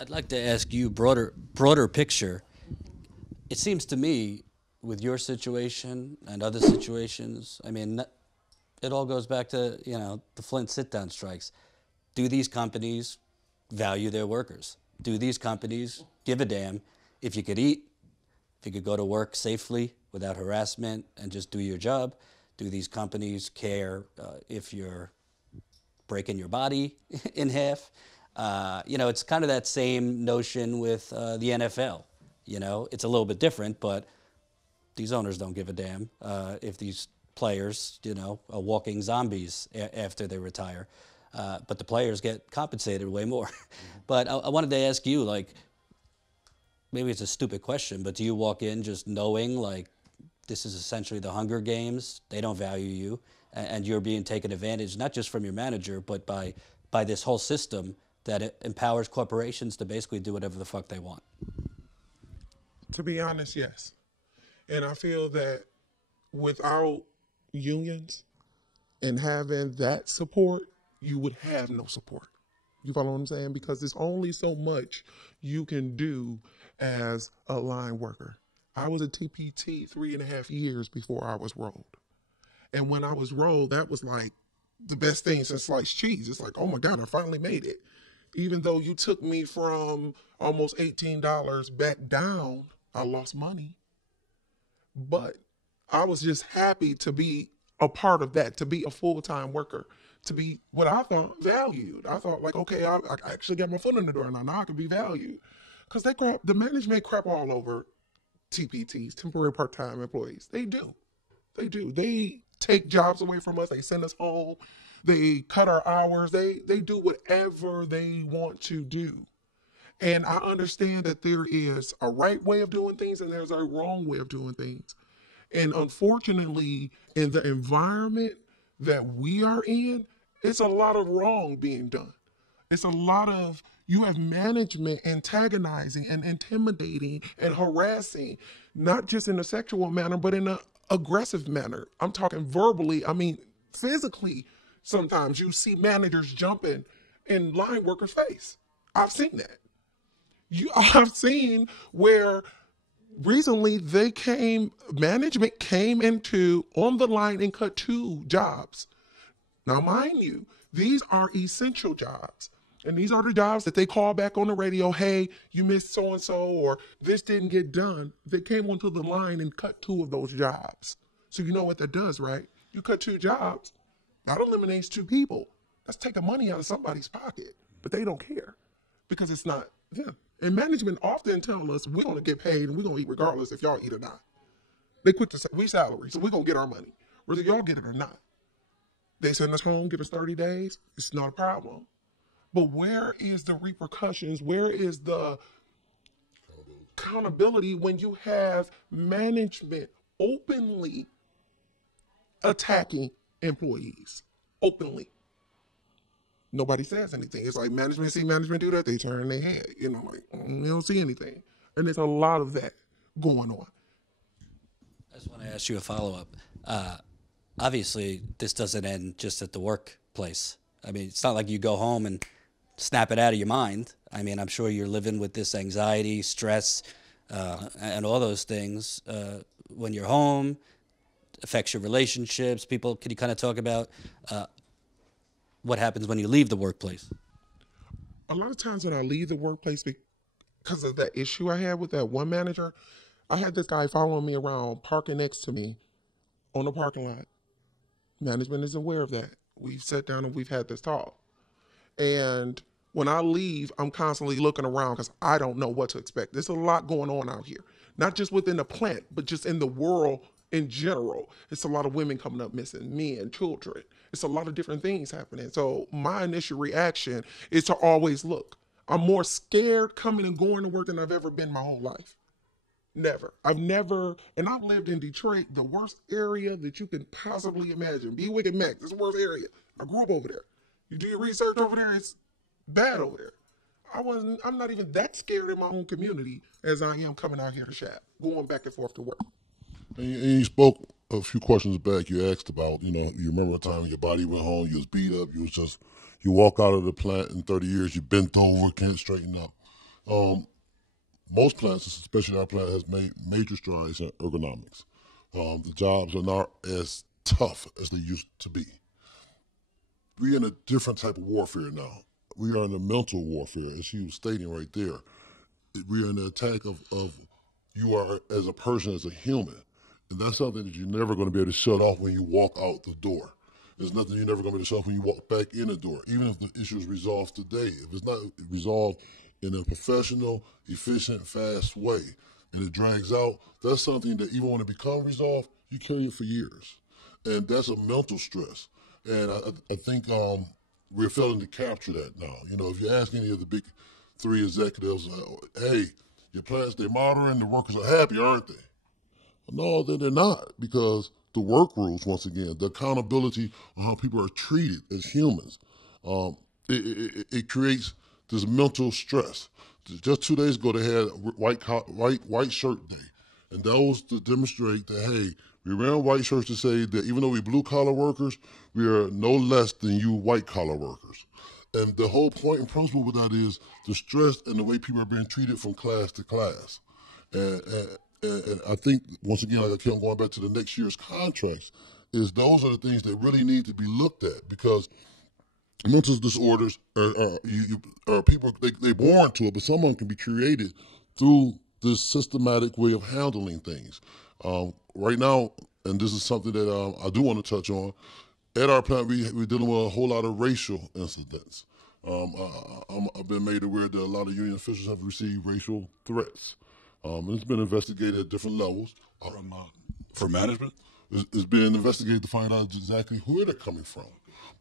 I'd like to ask you broader picture. It seems to me, with your situation and other situations, I mean, it all goes back to the Flint sit-down strikes. Do these companies value their workers? Do these companies give a damn if you could eat, if you could go to work safely without harassment and just do your job? Do these companies care if you're breaking your body in half? It's kind of that same notion with the NFL. It's a little bit different, but these owners don't give a damn if these players, are walking zombies after they retire. But the players get compensated way more. But I wanted to ask you, like, maybe it's a stupid question, but do you walk in just knowing, like, this is essentially the Hunger Games, they don't value you, and you're being taken advantage, not just from your manager, but by this whole system that it empowers corporations to basically do whatever the fuck they want? To be honest, yes. And I feel that without unions and having that support, you would have no support. You follow what I'm saying? Because there's only so much you can do as a line worker. I was a TPT 3.5 years before I was rolled. And when I was rolled, that was like the best thing since sliced cheese. It's like, oh my God, I finally made it. Even though you took me from almost $18 back down, I lost money. But I was just happy to be a part of that, to be a full-time worker, to be what I thought valued. I thought like, okay, I actually got my foot in the door now I can be valued. Because the management crap all over TPTs, temporary part-time employees. They do. They do. They take jobs away from us. They send us home. They cut our hours. They do whatever they want to do. And I understand that there is a right way of doing things and there's a wrong way of doing things. And unfortunately, in the environment that we are in, it's a lot of wrong being done. It's a lot of, you have management antagonizing and intimidating and harassing, not just in a sexual manner, but in an aggressive manner. I'm talking verbally, I mean, physically. Sometimes you see managers jumping in line workers' face. I've seen that. I've seen where recently management came into on the line and cut 2 jobs. Now, mind you, these are essential jobs. And these are the jobs that they call back on the radio, hey, you missed so-and-so, or this didn't get done. They came onto the line and cut 2 of those jobs. So you know what that does, right? You cut 2 jobs, that eliminates 2 people. That's taking money out of somebody's pocket. But they don't care because it's not them. And management often tell us we're going to get paid and we're going to eat regardless if y'all eat or not. They quit we salary, so we're going to get our money, whether y'all get it or not. They send us home, give us 30 days. It's not a problem. But where is the repercussions? Where is the accountability when you have management openly attacking employees? Openly. Nobody says anything. It's like management see management do that, they turn their head. They don't see anything. And there's a lot of that going on. I just want to ask you a follow-up. Obviously, this doesn't end just at the workplace. I mean, it's not like you go home and snap it out of your mind. I mean, I'm sure you're living with this anxiety, stress, and all those things when you're home. Affects your relationships. Can you kind of talk about what happens when you leave the workplace? A lot of times when I leave the workplace because of that issue I had with that one manager, I had this guy following me around, parking next to me on the parking lot. Management is aware of that. We've sat down and we've had this talk. And when I leave, I'm constantly looking around because I don't know what to expect. There's a lot going on out here, not just within the plant, but just in the world in general. It's a lot of women coming up missing, men, children. It's a lot of different things happening. So my initial reaction is to always look. I'm more scared coming and going to work than I've ever been my whole life. Never. And I've lived in Detroit, the worst area that you can possibly imagine. Bewick and Mac, this is the worst area. I grew up over there. You do your research over there, it's bad over there. I'm not even that scared in my own community as I am coming out here to shop, going back and forth to work. And you spoke a few questions back. You asked about, you remember a time when your body went home, you was beat up, you walk out of the plant in 30 years, you bent over, can't straighten up. Most plants, especially our plant, has made major strides in ergonomics. The jobs are not as tough as they used to be. We're in a different type of warfare now. We are in a mental warfare, as she was stating right there. We are in the attack of you are as a person, as a human. And that's something that you're never going to be able to shut off when you walk out the door. There's nothing you're never going to be able to shut off when you walk back in the door, even if the issue is resolved today. If it's not resolved in a professional, efficient, fast way, and it drags out, that's something that even when it becomes resolved, you carry it for years. And that's a mental stress. And I think we're failing to capture that now. You know, if you ask any of the big three executives, hey, your plants, they're modern, the workers are happy, aren't they? No, they're not, because the work rules, once again, the accountability on how people are treated as humans, it creates this mental stress. Just 2 days ago, they had white shirt day, and that was to demonstrate that, hey, we wear white shirts to say that even though we're blue collar workers, we are no less than you white collar workers. And the whole point and principle with that is the stress and the way people are being treated from class to class. And I think, once again, like I keep on going back to the next year's contracts, is those are the things that really need to be looked at, because mental disorders are people, they're born to it, but someone can be created through this systematic way of handling things. Right now, and this is something that I do want to touch on, at our plant, we're dealing with a whole lot of racial incidents. I've been made aware that a lot of union officials have received racial threats. And it's been investigated at different levels. For management? It's being investigated to find out exactly where they're coming from.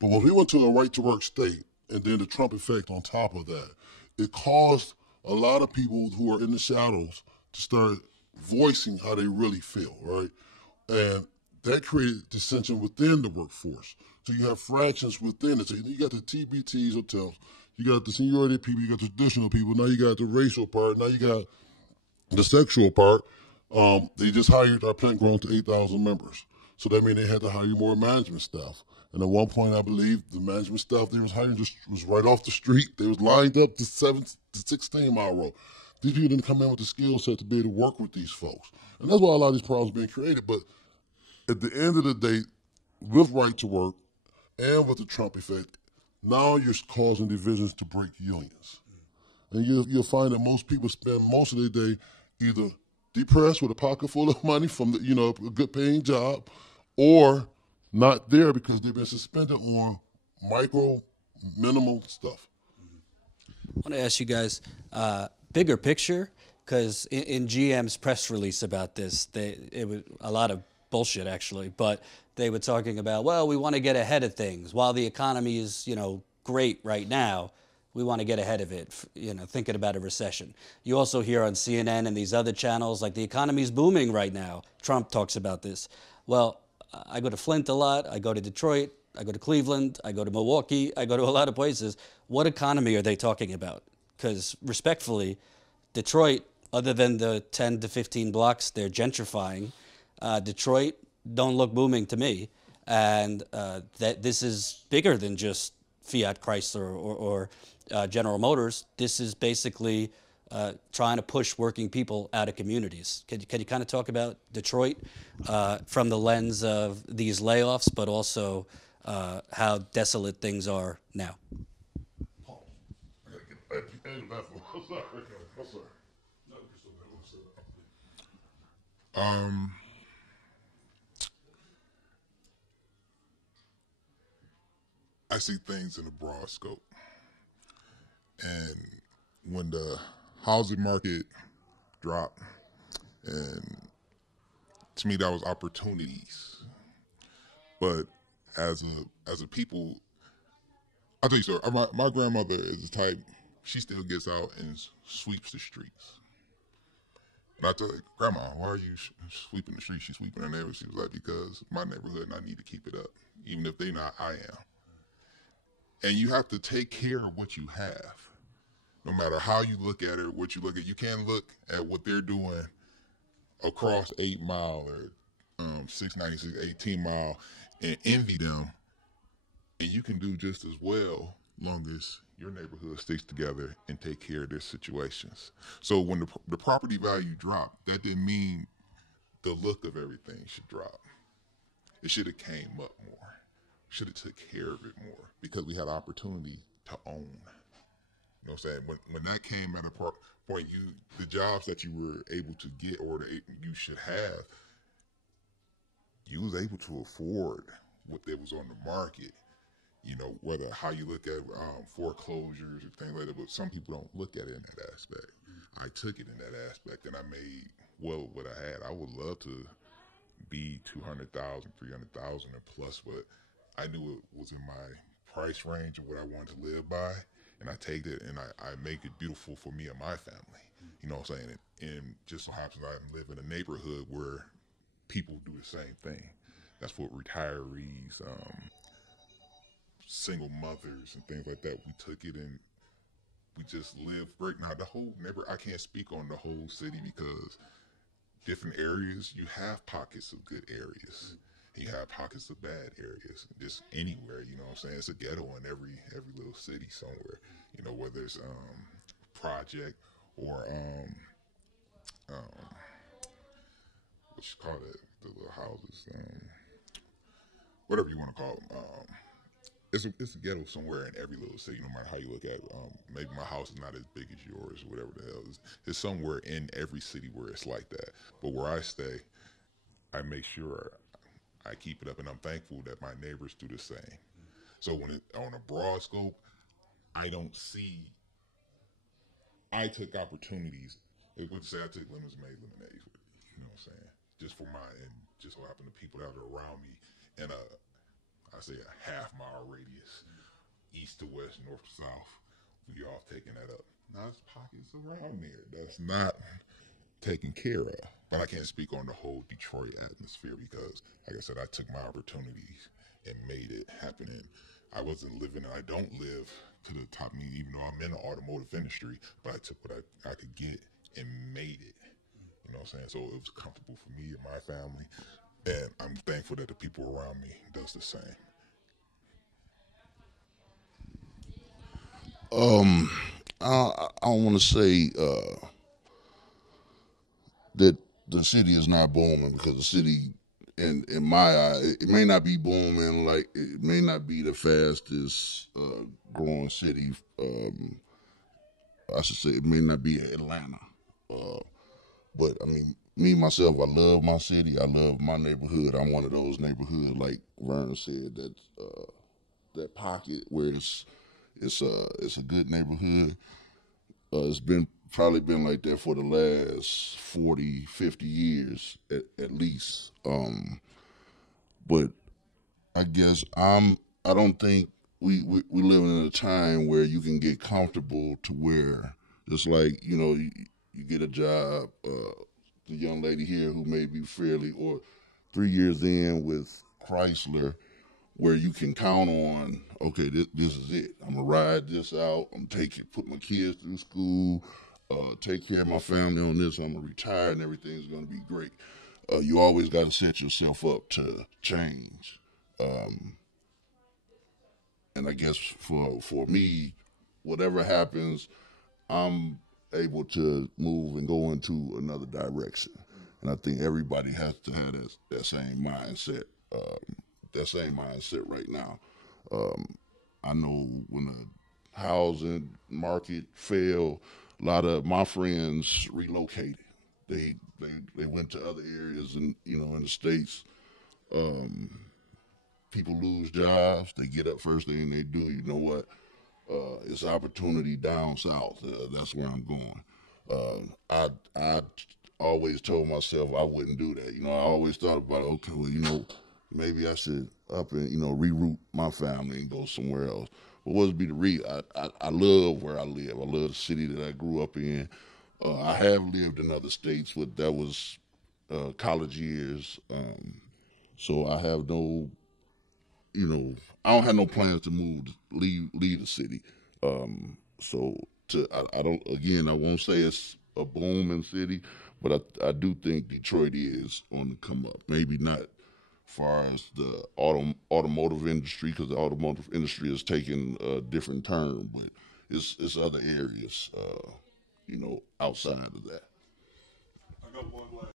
But when we went to a right-to-work state, and then the Trump effect on top of that, it caused a lot of people who are in the shadows to start voicing how they really feel, right? And that created dissension within the workforce. So you have fractions within it. So you got the TBTs hotels, you got the seniority people, you got the traditional people, now you got the racial part, now you got the sexual part. They just hired our plant grown to 8,000 members. So that means they had to hire more management staff. And at one point, I believe the management staff they was hiring just was right off the street. They was lined up to 7 to 16 mile road. These people didn't come in with the skill set to be able to work with these folks. And that's why a lot of these problems are being created. But at the end of the day, with right to work and with the Trump effect, now you're causing divisions to break unions. And you'll find that most people spend most of their day either depressed with a pocket full of money from a good paying job, or not there because they've been suspended on minimal stuff. I want to ask you guys, bigger picture, because in GM's press release about this, it was a lot of bullshit actually, but they were talking about, well, we want to get ahead of things while the economy is, great right now. We want to get ahead of it, thinking about a recession. You also hear on CNN and these other channels, like the economy's booming right now. Trump talks about this. Well, I go to Flint a lot. I go to Detroit. I go to Cleveland. I go to Milwaukee. I go to a lot of places. What economy are they talking about? Because respectfully, Detroit, other than the 10 to 15 blocks they're gentrifying, Detroit don't look booming to me. And that this is bigger than just Fiat Chrysler or General Motors. This is basically trying to push working people out of communities. Can you kind of talk about Detroit from the lens of these layoffs, but also how desolate things are now? I see things in a broad scope. And when the housing market dropped, and to me that was opportunities. But as a people, I'll tell you, sir, my grandmother is the type, she still gets out and sweeps the streets. And I tell her, Grandma, why are you sweeping the streets? She's sweeping her neighborhood. She was like, because my neighborhood and I need to keep it up. Even if they're not, I am. And you have to take care of what you have. No matter how you look at it, what you look at. You can't look at what they're doing across 8 Mile or 696, 18 Mile and envy them. And you can do just as well long as your neighborhood sticks together and take care of their situations. So when the property value dropped, that didn't mean the look of everything should drop. It should have came up more. Should have took care of it more because we had opportunity to own. You know what I'm saying? When that came at a point, the jobs that you were able to get or you should have, you was able to afford what that was on the market. You know, whether how you look at foreclosures or things like that, but some people don't look at it in that aspect. I took it in that aspect, and I made well what I had. I would love to be 200,000, 300,000 and plus, but I knew it was in my price range of what I wanted to live by, and I take it and I make it beautiful for me and my family. You know what I'm saying? And just so happens I live in a neighborhood where people do the same thing. That's what retirees, single mothers and things like that. We took it and we just live right now. The whole neighborhood, I can't speak on the whole city because different areas, you have pockets of good areas. You have pockets of bad areas, just anywhere, you know what I'm saying? It's a ghetto in every little city somewhere, you know, whether it's project or what you call it, the little houses, whatever you want to call them. It's a ghetto somewhere in every little city, no matter how you look at it. Maybe my house is not as big as yours, or whatever the hell. It's somewhere in every city where it's like that. But where I stay, I make sure I keep it up, and I'm thankful that my neighbors do the same. So when on a broad scope, I don't see. I took opportunities. It would say I took lemons, made lemonade. You know what I'm saying? Just for and just so happened the people that are around me, and I say a half-mile radius, east to west, north to south. We all taking that up. Now there's pockets around there that's not taken care of. But I can't speak on the whole Detroit atmosphere because, like I said, I took my opportunities and made it happen. And I wasn't living, I don't live to the top. I mean, even though I'm in the automotive industry, but I took what I could get and made it. You know what I'm saying? So it was comfortable for me and my family. And I'm thankful that the people around me does the same. I don't want to say that the city is not booming because the city, in my eye, it may not be booming. Like it may not be the fastest growing city. I should say it may not be Atlanta, but I mean, me myself, I love my city. I love my neighborhood. I'm one of those neighborhoods, like Vern said, that pocket where it's a good neighborhood. It's probably been like that for the last 40, 50 years at least. But I guess I don't think we live in a time where you can get comfortable to where it's like, you get a job, the young lady here who may be fairly or 3 years in with Chrysler, where you can count on, okay, this is it. I'm gonna ride this out. put my kids through school, take care of my family on this. I'm gonna retire and everything's gonna be great. You always got to set yourself up to change. And I guess for me, whatever happens, I'm able to move and go into another direction. And I think everybody has to have that same mindset. That same mindset right now. I know when the housing market fell, a lot of my friends relocated. They went to other areas and in the States. People lose jobs. They get up first thing they do. You know what? It's opportunity down south. That's where I'm going. I always told myself I wouldn't do that. I always thought about, okay, well, maybe I should up and reroute my family and go somewhere else. But what's be the reason? I love where I live. I love the city that I grew up in. I have lived in other states, but that was college years. So I have I don't have no plans to leave the city. So I don't. Again, I won't say it's a booming city, but I do think Detroit is on the come up. Maybe not far as the automotive industry, because the automotive industry has taken a different turn, but it's other areas, outside of that. I got one last